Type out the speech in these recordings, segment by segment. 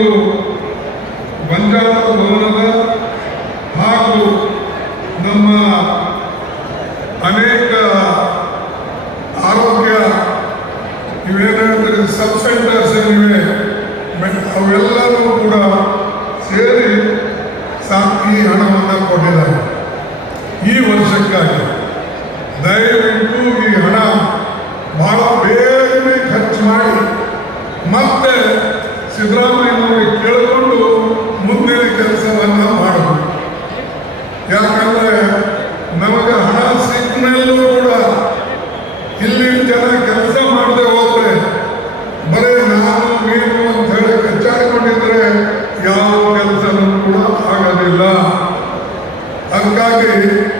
ಒಂದು ಬಂಜಾರ ಭವನದ ಹಾಗೂ ನಮ್ಮ ಅನೇಕ ಆರೋಗ್ಯ ಇವೇನೇಳ್ತಾರೆ ಸಬ್ ಸೆಂಟರ್ಸ್ ಏನಿವೆ ಅವೆಲ್ಲವೂ ಕೂಡ ಸೇರಿ ಸಾಕಿ ಹಣವನ್ನು ಕೊಟ್ಟಿದ್ದಾರೆ. ಈ ವರ್ಷಕ್ಕಾಗಿ. ver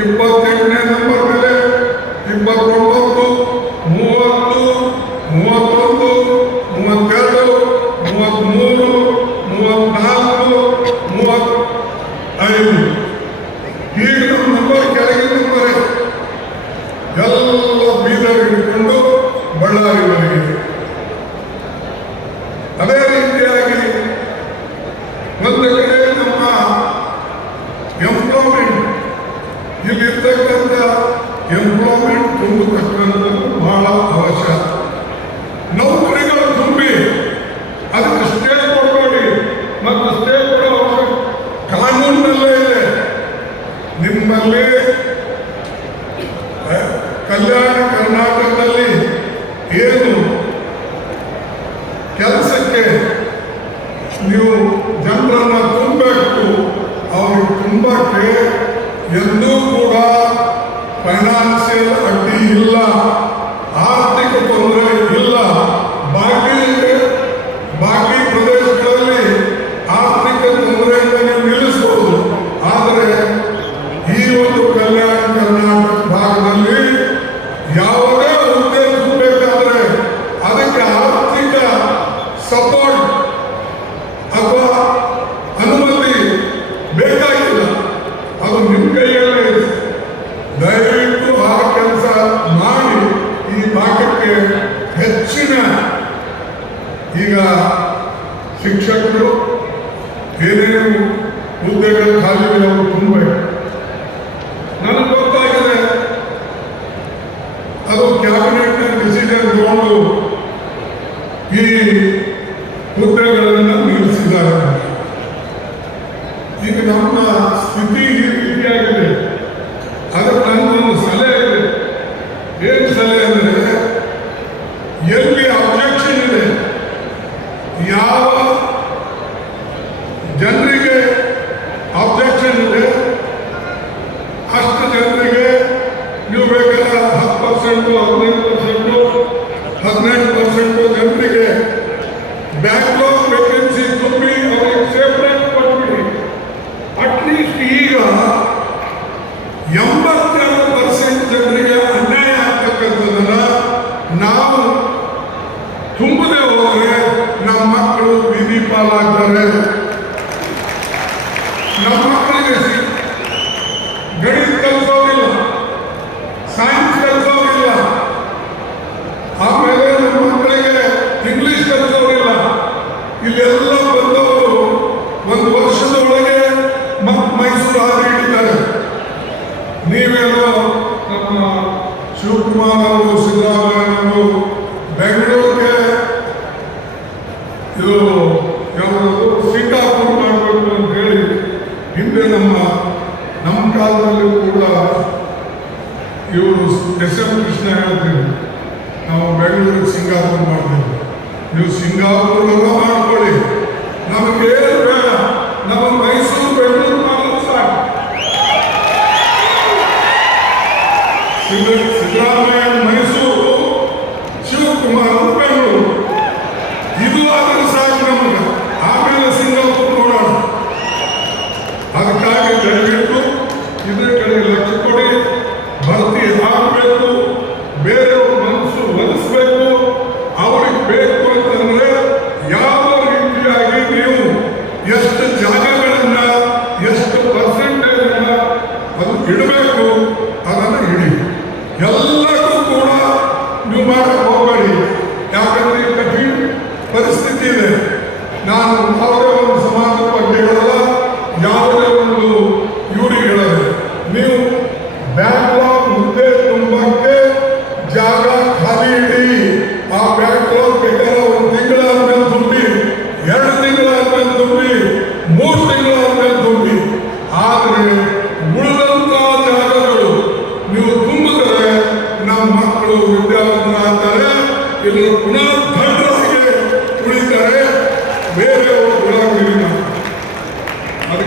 ಇಪ್ಪತ್ತೆಂಟನೇ ನಂಬರ್ ಮೇಲೆ ಇಪ್ಪತ್ತೊಂಬತ್ತು ಕಲ್ಯಾಣ ಕರ್ನಾಟಕದಲ್ಲಿ ಏನು ಕೆಲಸಕ್ಕೆ ನೀವು ಜನರನ್ನು ತುಂಬಬೇಕು ಅವ್ರಿಗೆ ತುಂಬಕ್ಕೆ ಎಂದೂ ಕೂಡ ಫೈನಾನ್ಸಿಯಲ್ ಅಡ್ಡಿ ಇಲ್ಲ.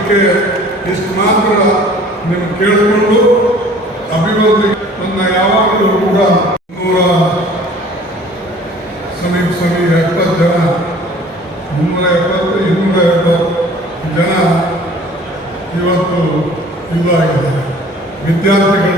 ಅದಕ್ಕೆ ಇಷ್ಟು ಮಾತ್ರ ನಿಮ್ಗೆ ಕೇಳಿಕೊಂಡು ಅಭಿವೃದ್ಧಿ ನನ್ನ ಯಾವಾಗಲೂ ಕೂಡ ನೂರ ಸಮೀಪ ಸಮೀಪ ಎಪ್ಪತ್ತು ಜನ, ಮುನ್ನೂರ ಎಪ್ಪತ್ತು, ಇನ್ನೂರ ಎಪ್ಪತ್ತು ಜನ ಇವತ್ತು ಇದಾಗಿದೆ ವಿದ್ಯಾರ್ಥಿಗಳು.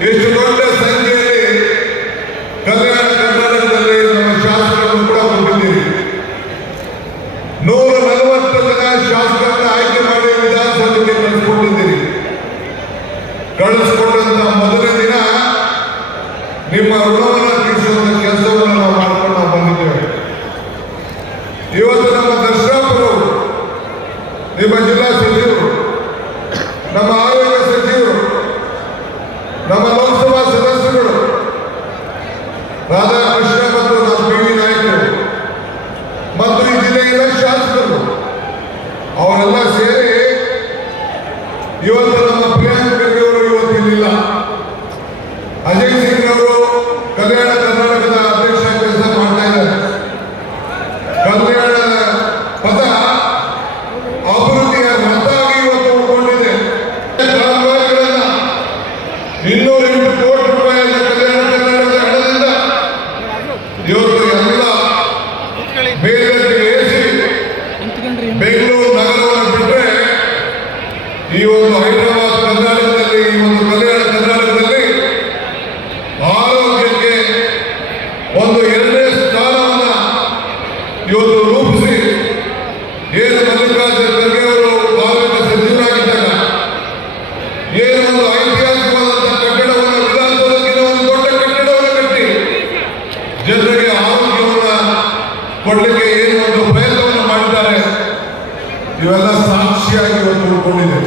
Ele estudou కళ్యాణ ಕೊಡಲಿಕ್ಕೆ ಏನು ಒಂದು ಪ್ರಯತ್ನವನ್ನು ಮಾಡಿದ್ದಾರೆ. ಇವೆಲ್ಲ ಸಾಕ್ಷಿಯಾಗಿ ಇವತ್ತು ಉಳ್ಕೊಂಡಿದೆ.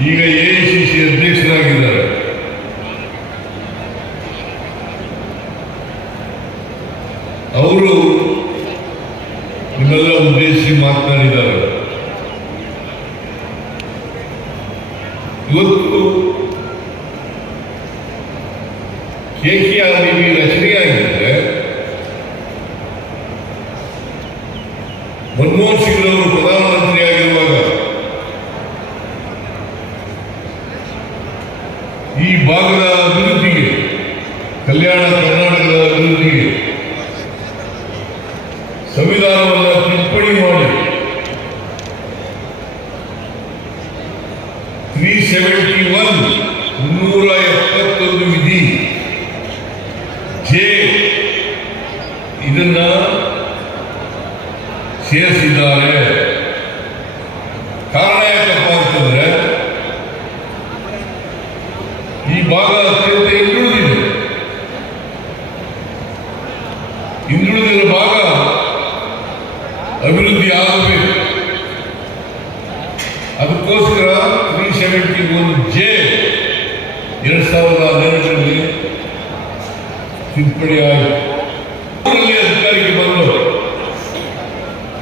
ಈಗ ಎ ಸಿ ಸಿ ಅಧ್ಯಕ್ಷರಾಗಿದ್ದಾರೆ. ಅವರು ತ್ರೀ ಸೆವೆಂಟಿ ಒನ್ ಮುನ್ನೂರ ಎಪ್ಪತ್ತೊಂದು ವಿಧಿ. ಜೆ. ಇದನ್ನ ಸೇರಿಸಿದ್ದಾರೆ. ಕಾರಣ இப்படியாக ಅಧಿಕಾರಕ್ಕೆ ಬಂದರು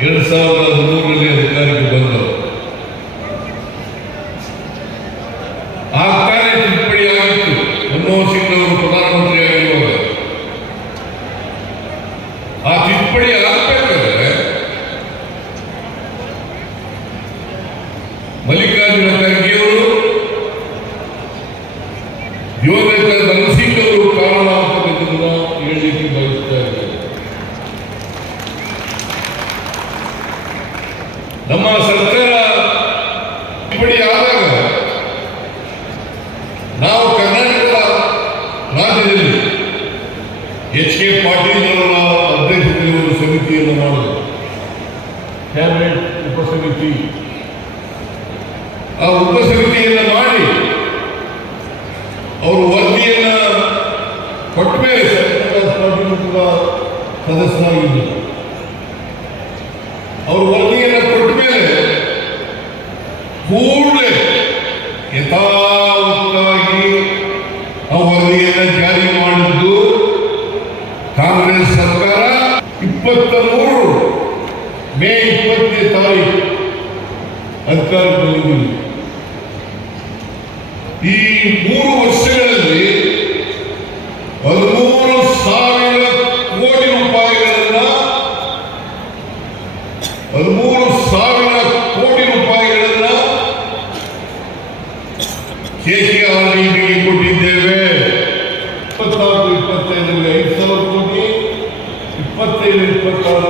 ಎರಡು ಸಾವಿರದ ಹದಿಮೂರರಲ್ಲಿ ಅಧಿಕಾರಕ್ಕೆ ಬಂದರು ಆಗ್ತಾನೆ ತಿದ್ದುಪಡಿ ಆಗಿತ್ತು ಮನಮೋಹನ್ ಸಿಂಗ್ ಅವರು ಪ್ರಧಾನ और वर्दियन पटवे सदस्य और वर्दियन पटवे कूड़े यथा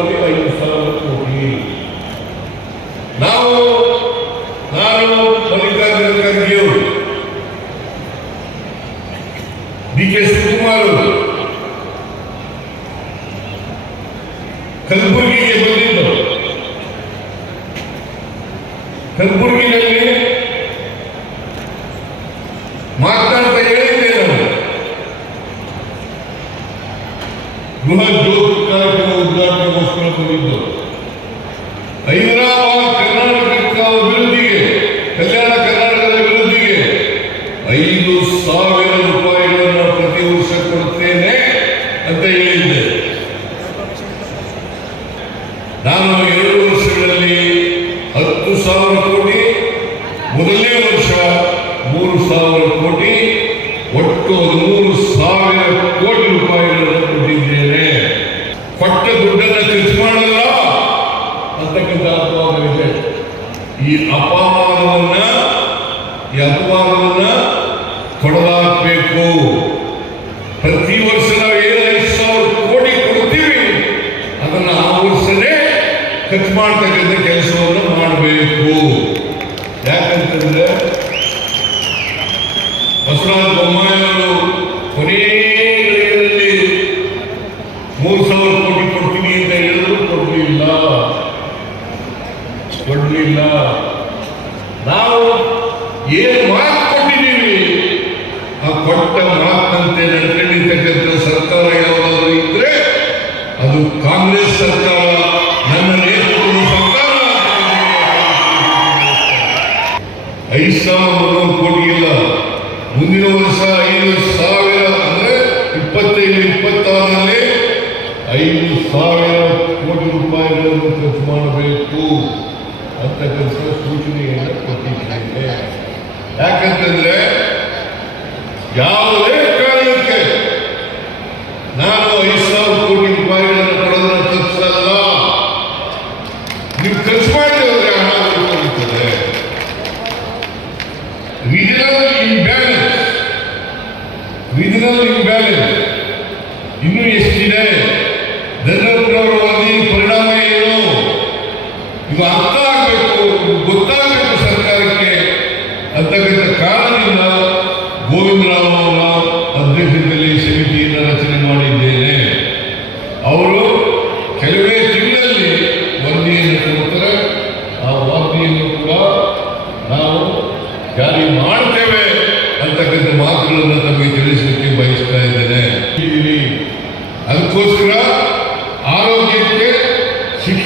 Então, 1998.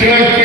ಕೇಳ್ತೇವೆ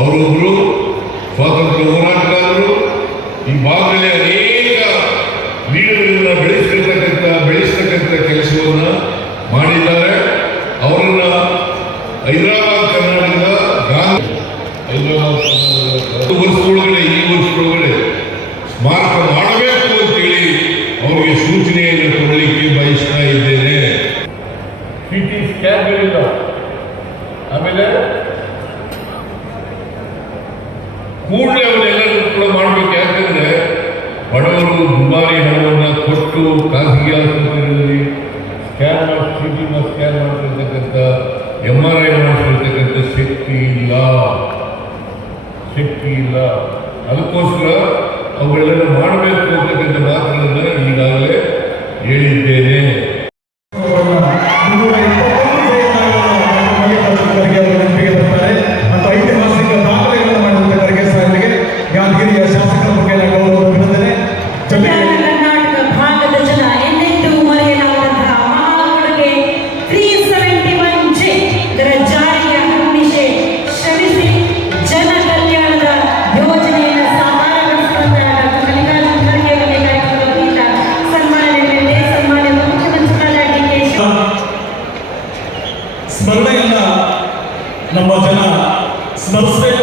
ಅವರು ಗುರು ಇಲ್ಲ. ಅದಕ್ಕೋಸ್ಕರ ಅವುಗಳನ್ನು ಮಾಡಬೇಕು ಅಂತಕ್ಕಂಥ ಮಾತುಗಳನ್ನು ಈಗಾಗಲೇ ಹೇಳಿದ್ದೆ. സംസ്ഥാന